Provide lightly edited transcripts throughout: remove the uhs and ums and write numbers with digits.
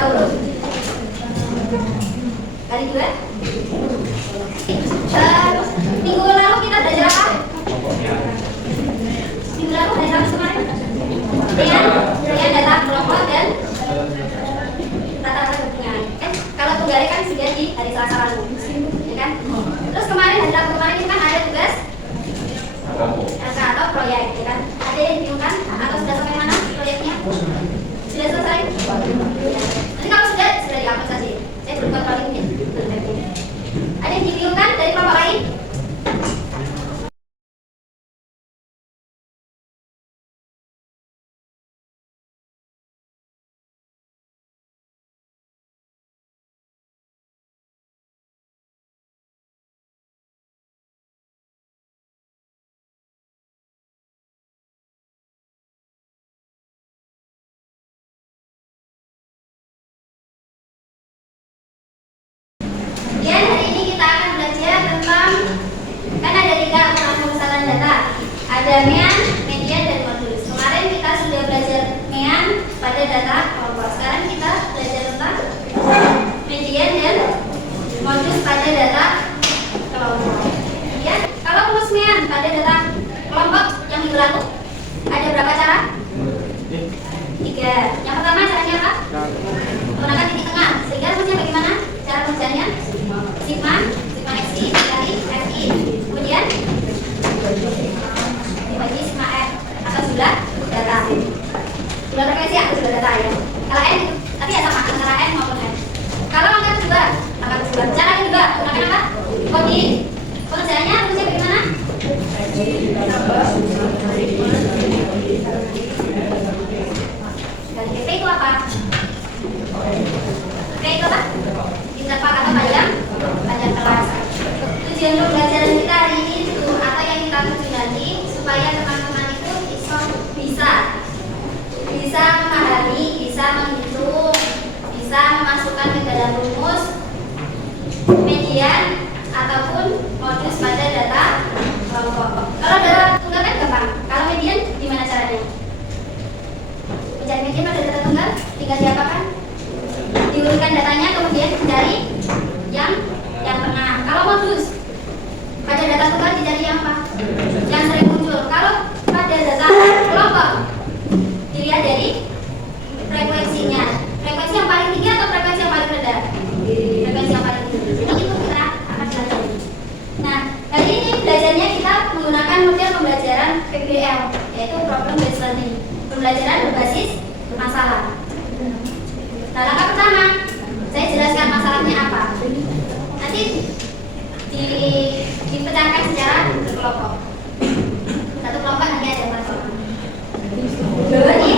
tahu belum? Kali 2. Minggu lalu kita belajar apa? Minggu lalu hari Kamis kemarin dengan data kelompok dan rata-rata gabungan. Kalau tunggalnya kan sudah di hari Selasa lalu, ya kan? Terus kemarin hari Rabu kemarin itu kan ada tugas atau proyek, ya kan? Ada yang dibingungkan atau sudah sampai mana proyeknya? Sudah selesai? Nanti kalau sudah dihapus saja. Saya belum buat linknya. Ada yang dibingungkan dari kelompok lain? Kemudian hari ini kita akan belajar tentang, kan ada 3 pemusatan data, ada MEAN, median, dan modus. Kemarin kita sudah belajar MEAN pada data kelompok. Sekarang kita belajar tentang median dan modus pada data kelompok. Ya, kalau rumus MEAN pada data kelompok yang minggu lalu ada berapa cara? 3. Yang pertama caranya apa? Menggunakan titik tengah. Sehingga rumusnya bagaimana? Cara pengerjaannya? Sigma XI kali FI, kemudian dibagi sigma F atau jumlah data, jumlah frekuensi atau jumlah data, ya. Kalau N itu tapi ya sama antara N maupun N. Kalau angka kedua cara kedua menggunakan apa? Kode. Pengerjaannya rumusnya bagaimana? Kali PP itu apa? PP itu apa? Interval atau panjang kelas. Tujuan pembelajaran kita hari ini itu atau yang kita tuju nanti supaya teman-teman itu bisa memahami, bisa menghitung, bisa memasukkan ke dalam rumus median ataupun modus pada data kelompok. Kalau data tunggal kan gampang. Kalau median gimana caranya? Mencari median pada data tunggal tinggal diapakan? Diurutkan datanya kemudian cari yang tengah. Kalau modus pada data tunggal dicari yang apa? Yang sering muncul. Kalau pada data kelompok dilihat dari frekuensinya. Frekuensi yang paling tinggi atau frekuensi yang paling rendah? Frekuensi yang paling tinggi. Jadi itu kita akan belajar. Nah, kali ini belajarnya kita menggunakan model pembelajaran PBL, yaitu Problem Based Learning. Pembelajaran berbasis masalah. Nah, langkah pertama, saya jelaskan masalahnya apa. Nanti dipecahkan secara berkelompok. Satu kelompok nanti ada 4 kelompok. Jadi,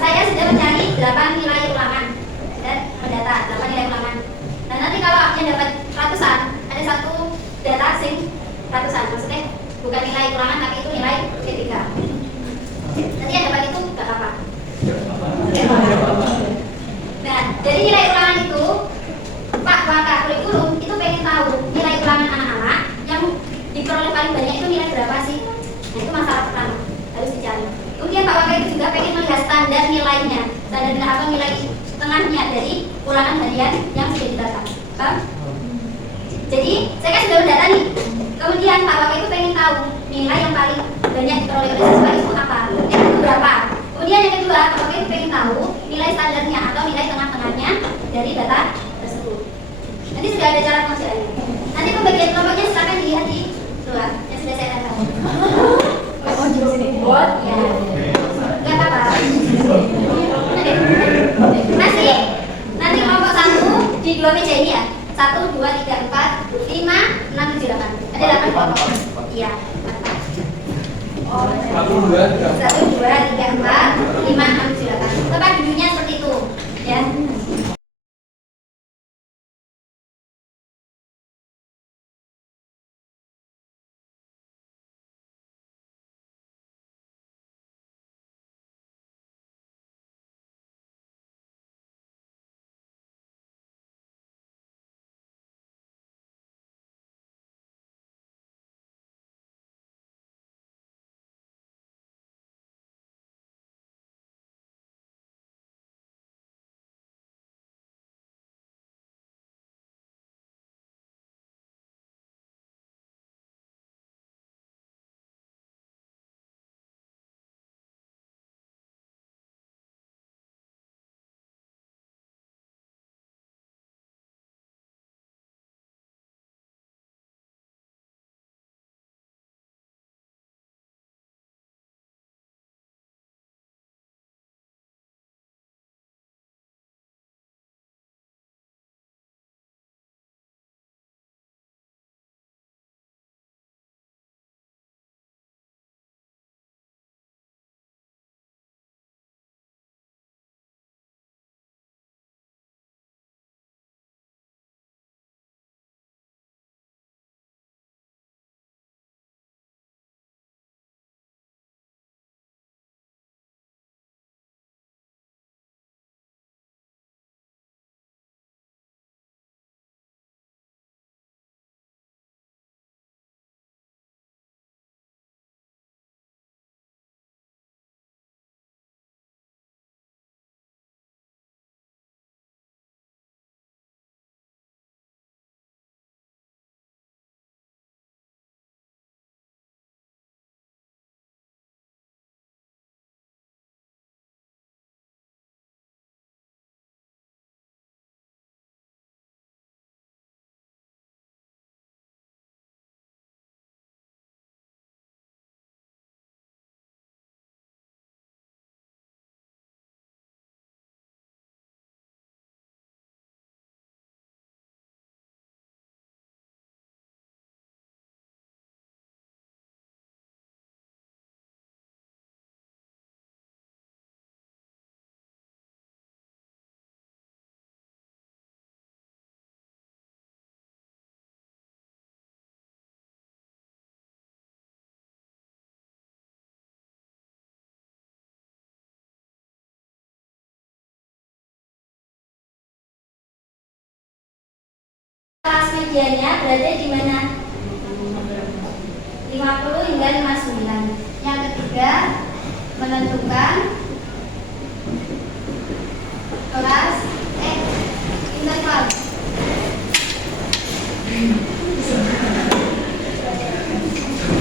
saya sudah mencari 8 nilai ulangan dan mendata 8 nilai ulangan. Nah, nanti kalau yang dapat ratusan, ada satu data sing ratusan. Maksudnya bukan nilai ulangan tapi itu nilai ketiga. Nanti yang dapat itu enggak apa. Nah, dari nilai ulangan itu, Pak Wakil Kurikulum itu pengen tahu nilai ulangan anak-anak yang diperoleh paling banyak itu nilai berapa sih? Nah, itu masalah pertama, harus dicari. Kemudian Pak Wakil itu juga pengen melihat standar nilainya, standar nilai atau nilai tengahnya dari ulangan harian yang sudah didata. Jadi, saya kan sudah mendata nih. Kemudian Pak Wakil itu pengen tahu nilai yang paling banyak diperoleh oleh siswa itu apa? Itu berapa? Kemudian yang kedua, Pak Wakil itu pengen tahu nilai standarnya atau nilai tengah-tengahnya dari data tersebut. Nanti sudah ada cara pengerjaannya. Nanti pembagian kelompoknya silakan dilihat di luar yang sudah saya tanda. Ya, nggak apa-apa. Nanti kelompok 1 di 2 meja ini ya. 1, 2, 3, 4, 5, 6, 7, 8. Ada 8 kelompok. Iya. 1, 2, 3, 4, 5, 6, 7, 8. Tempat duduknya seperti itu, ya. mediannya berada di mana? 50 hingga 59. Yang ketiga, menentukan kelas interval.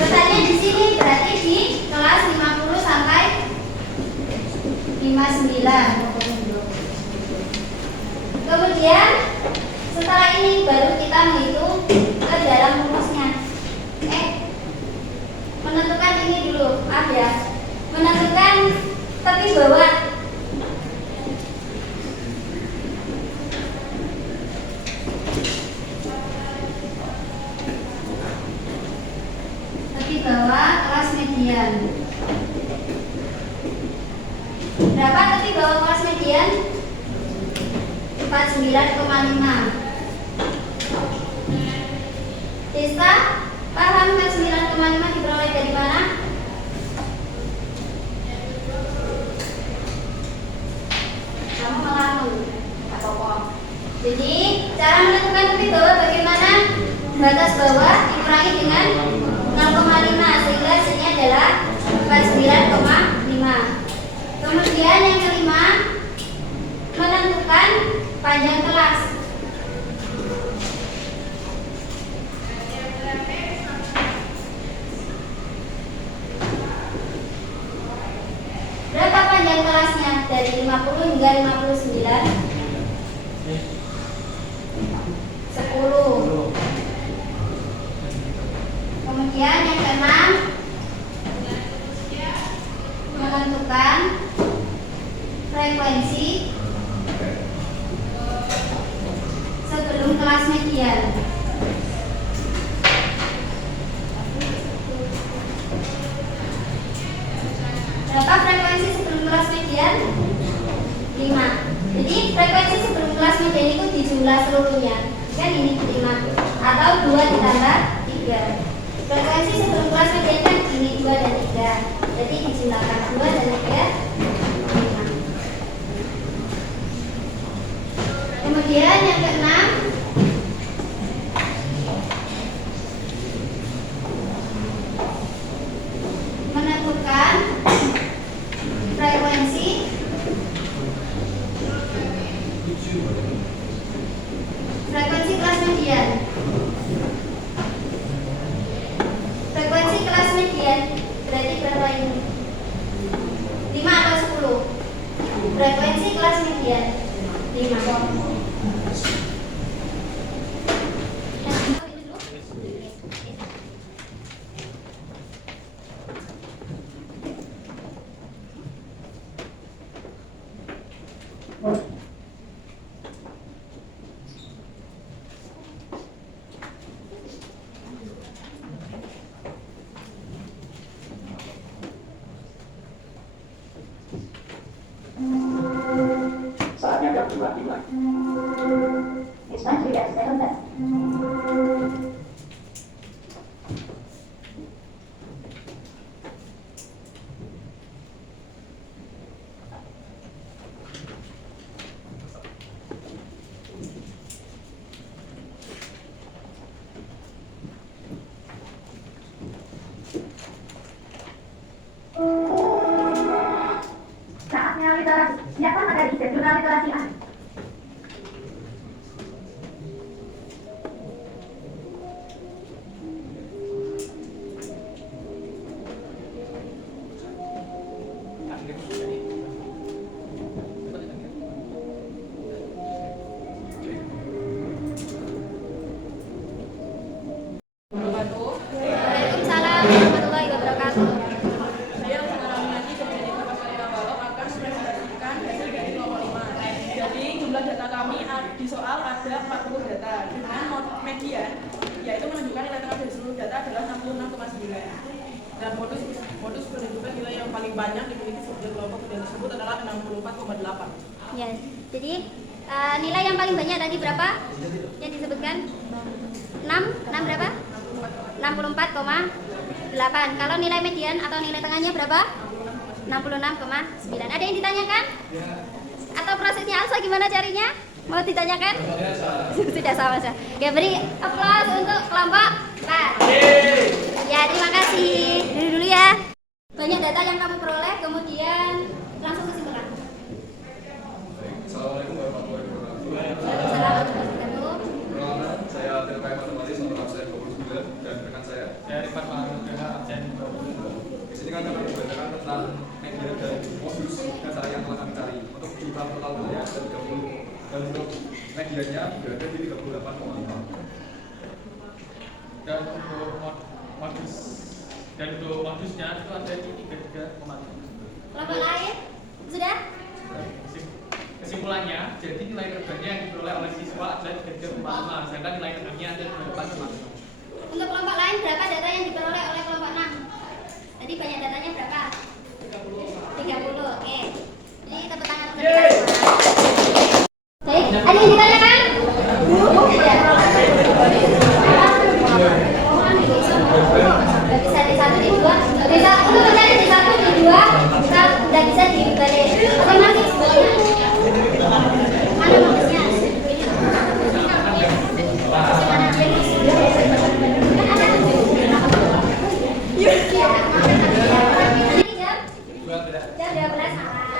Pertanyaan di sini berarti di kelas 50 sampai 59. Kemudian setelah ini baru kita menghitung ke dalam rumusnya. Menentukan ini dulu, maaf ya. Menentukan tepi bawah. Tepi bawah kelas median. Berapa tepi bawah kelas median? 49,5. Desta, paham 49,5 diperoleh dari mana? Kamu ngelamun atau kok? Jadi cara menentukan tepi bawah bagaimana? Batas bawah dikurangi dengan 0,5 sehingga hasilnya adalah 49,5. Kemudian yang kelima, menentukan panjang kelas. Berapa panjang kelasnya? Dari 50 hingga 59? 10. Kemudian yang keenam, menentukan frekuensi sebelum kelas median. Berapa frekuensi sebelum kelas median? 5. Jadi frekuensi sebelum kelas median itu dijumlah seluruhnya. Kan ini 5. Atau 2 ditambah 3. Frekuensi sebelum kelas median kan ini 2 dan 3. Jadi dijumlahkan 2 dan 3. Kemudian yang keenam, menentukan frekuensi kelas median. Frekuensi kelas median berarti berapa ini? 5 atau 10? Frekuensi kelas median 5. Saatnya berlatih lagi. It's time to get settled. Saatnya literasi. Siapa ada di jurnal literasi A? Waalaikumsalam warahmatullahi wabarakatuh. Saya mengalami lagi kejadian tempat saya balok akan mempresentasikan hasil dari kelompok 5. Jadi jumlah data kami di soal ada 40 data dengan median, yaitu menunjukkan nilai tengah dari seluruh data adalah 66,9. Dan modus penunjukan nilai yang paling banyak dimiliki sebagai kelompok ujian tersebut adalah 64,8. Ya, jadi nilai yang paling banyak tadi berapa? Yang disebutkan 6 berapa? 64,8. Kalau nilai median atau nilai tengahnya berapa? 66,9. Ada yang ditanyakan? Atau prosesnya Alsa gimana carinya? Mau ditanyakan? Sudah sama saja. Oke, beri aplaus untuk kelompok A. Ya, terima kasih. Dulu ya. Banyak data yang kamu peroleh, kemudian langsung kesimpulan. Assalamualaikum warahmatullahi wabarakatuh. Waalaikumsalam warahmatullahi wabarakatuh. Perkenalkan, saya Tirta Matematis untuk absen 29 dan rekan saya. Saya Rifat Mahanugraha, absen 22. Di sini kan kami membacakan tentang media dan modus data yang telah kami cari. Untuk jumlah totalnya ada 30 dan untuk medianya berada di 38,5. Dan untuk modusnya itu ada di 33,5. Kelompok lain sudah? Kesimpulannya, jadi nilai terbanyak yang diperoleh oleh siswa adalah 33,5, sedangkan nilai tengahnya ada 28,5. Untuk kelompok lain berapa data yang diperoleh oleh kelompok 6? Tadi banyak datanya berapa? 30. Oke. Jadi tepuk tangan untuk kita semua. Baik, ada yang ditanyakan? Ya. Nggak bisa di satu di dua. Bisa untuk mencari di satu di dua, kita nggak bisa dibalik. Atau masih semuanya? Mana maksudnya? Jam 12 malam.